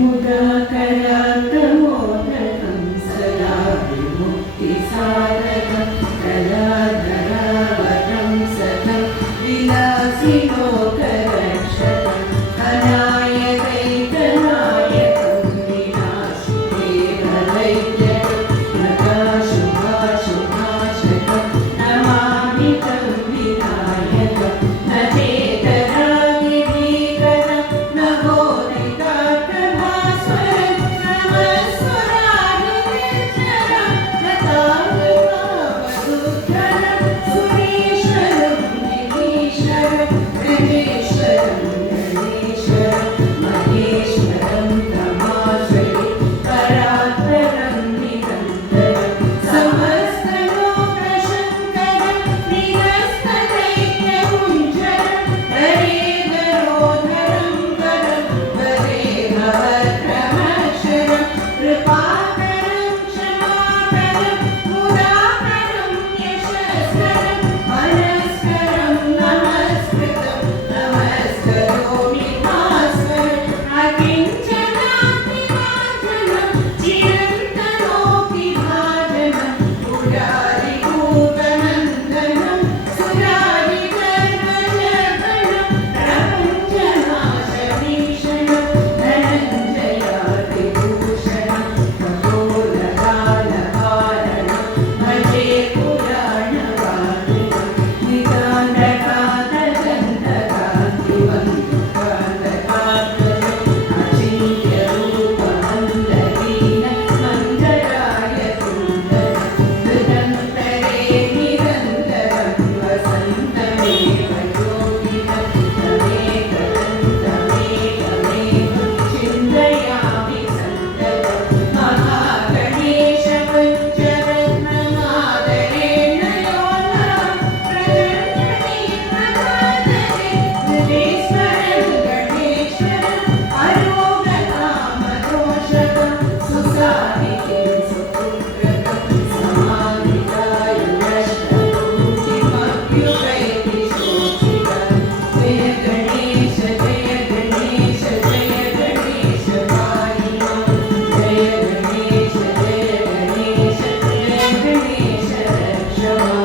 मुदाकरान्तमोदकं सदा विमुक्तिसाधकं कलाधरावरं सदा विलासिलोकरक्षकम् अनायकैकनायकं विनाशिदेववैद्यकं नकाशुभाशुभाषकं नमामि तं विनायकं न चेतनानिधीकरं न बोधिकार्थभास्वरं नमस्वरादिनिर्झरं न तावकावधूधरं सुरेश्वरं गिरीश्वरं गणेश्वरं गणेश्वरं महेश्वरं तमाश्रये परात्परं निरन्तरं समस्तलोकशङ्करं निरस्तदैत्यमुञ्चरं हरेधरोधरं वरं वरेभवत्रमक्षरं कृपाकरं क्षमाकरं मुदाकरं यशस्करं मनस्करं नमस्कृतं नमस्करोमि भास्वरम् अकिञ्चनातिभाजनं चिरन्तनोऽपि भाजनं पुरारिभूतनन्दनं सुरारिगर्वजगणं प्रपञ्चनाशभीषणं धनञ्जयादिभूषणं कपोलकालकारणं भजे पुराणवादिनं नितान्तकान्तकान्तिवन्तकान्तकान्तजम् अचिन्त्यरूपमन्दहीनमन्दराय तुन्दरं हृदन्तरे निरन्तरं वसन्तमेव योगिनं तमेकदन्तमेकमेकं चिन्तयामि सन्ततं महागणेश पञ्चरत्नमादरेण योऽन्नः प्रजननी प्रसादरे हृदीश्वरं गणेश्वरम् अरोगकामदोषकं सुसाहितिं सुपुत्रकं समाहितायुरष्टभुजिमभ्युपैति शोचितं जय गणेश जय गणेश जय गणेश पाहि मां जय गणेश जय गणेश जय गणेश रक्ष माम्